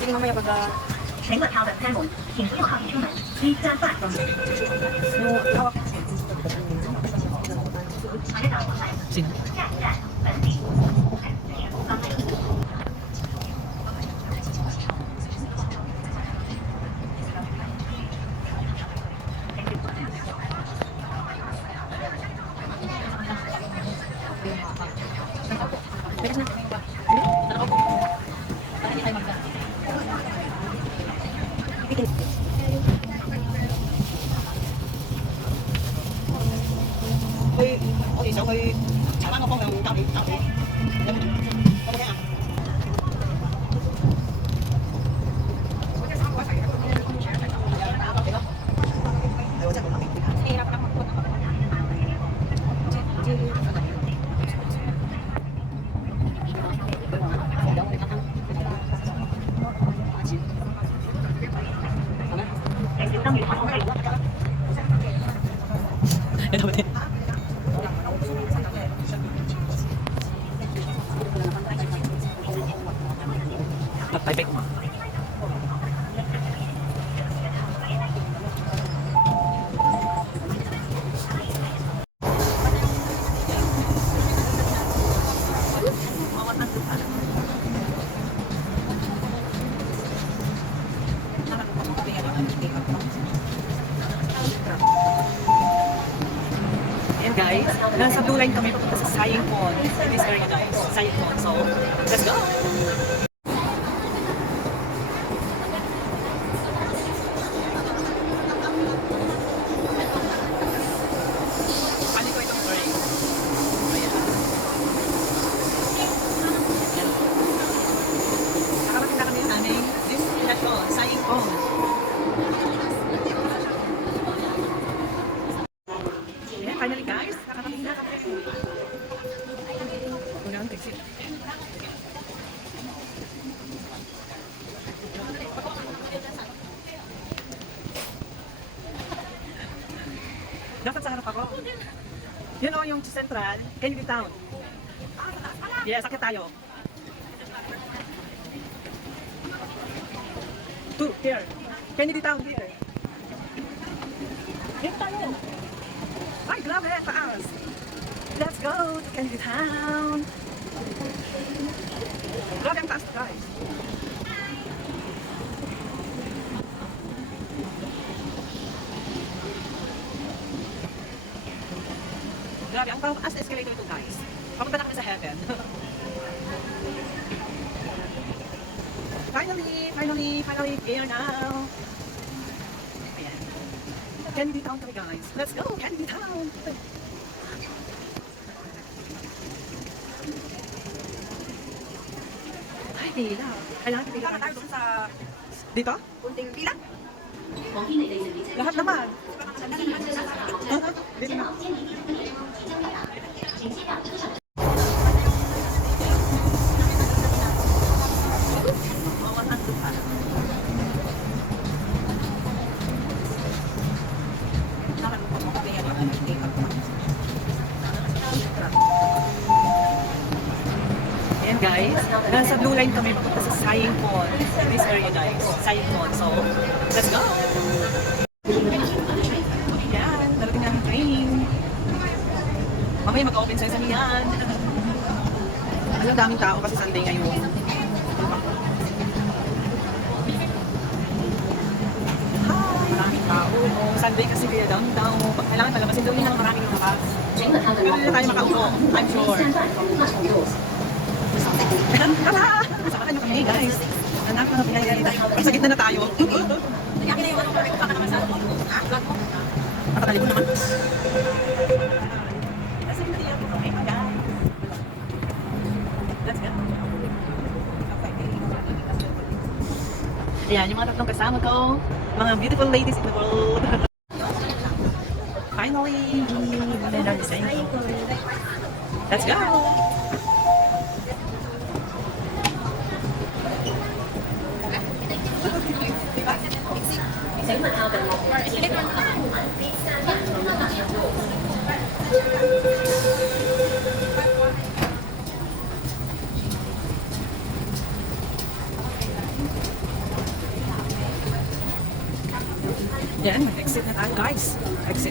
Sige mamaya pag... 乘客票的开门，请不要靠近出门，需站platform。 hawak. Sino? 下一站本地。Bilis na. Tara ko. Para hindi tayo magka. Tôi sợ khi chả bán con đường tao thì nhưng không thấy ăn. Ano ba din? Taipei. Ayan guys, nasa blue line kami papunta sa Saying Pond. In this area guys, Saying Pond. So, let's go! Paano ko itong break? Ayan. Ayan. Nakarating na kami sa aming destination, Saying Pond. Ayan, finally guys, nakarating na kami. Una ang taxi. Dapat sa harap ako. Yun o, yung Central, Kennedy Town. Yes, sakit tayo. Here. Kennedy Town, here. Here tayo. Ay, grabe, taas. Let's go to Kennedy Town. Grabe ang taas, guys. Grabe, ang taas na escalator ito, guys. Papunta na kami sa heaven. Finally, here now. Ayan. Kennedy Town kami, guys. Let's go, Kennedy Town. Ay, pila. Kailangan pila ka tayo sa... Dito? Kunting pila. Lahat naman. Dito na. Ayan guys, nasa blue line kami papunta sa Saying Pond. In this area guys, Saying Pond. So, let's go! Ayan, darating na ang train. Mamaya mag-open sa yan. Ang daming tao kasi Sunday ngayon. Maraming tao. Sunday kasi kaya downtown. Kailangan talaga daw ng maraming lakas. Pero hindi na tayo makaupo, I'm sure. Tara! Saan nyo kami guys? Anak na pinayari tayo. Sa gitna na tayo. Nakatalikod naman. Nasa gitna ako kami guys. Let's go. Ayan, yung mga tatlong kasama ko. Mga beautiful ladies in the world. Finally, we're on the same. Let's go! Ayan, exit na tayo guys. Exit.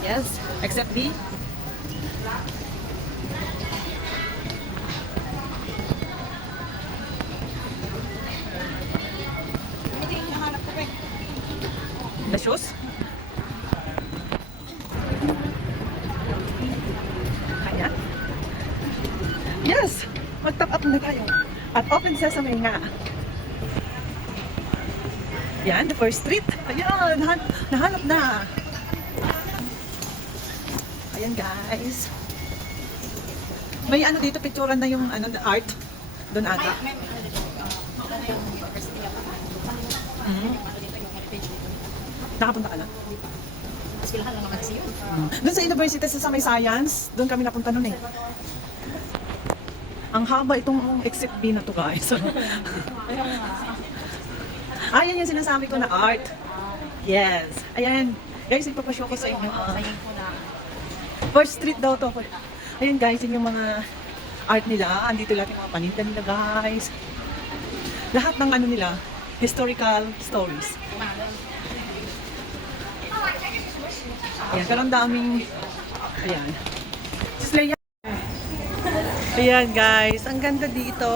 Yes, exit B. The shoes? Ayan. Yes! Mag-top up na tayo. At open sesame nga. Yan, the first street. Ayan, nahanap na. Ayan guys. May ano dito, picturean na yung ano, the art. Doon ata. Nakapunta ka na? Eskwelahan lang naman kasi yun. Doon sa university sa may science, doon kami napunta noon eh. Ang haba itong exit B na to guys. Ayan yung sinasabi ko na art. Yes. Ayan. Guys, ipapashow ko sa inyo. First street daw to. Ayan guys, yun yung mga art nila. Andito lahat yung mga paninda nila guys. Lahat ng ano nila, historical stories. Ayan, pero ang daming... Ayan. Sis Leia. Ayan guys, ang ganda dito.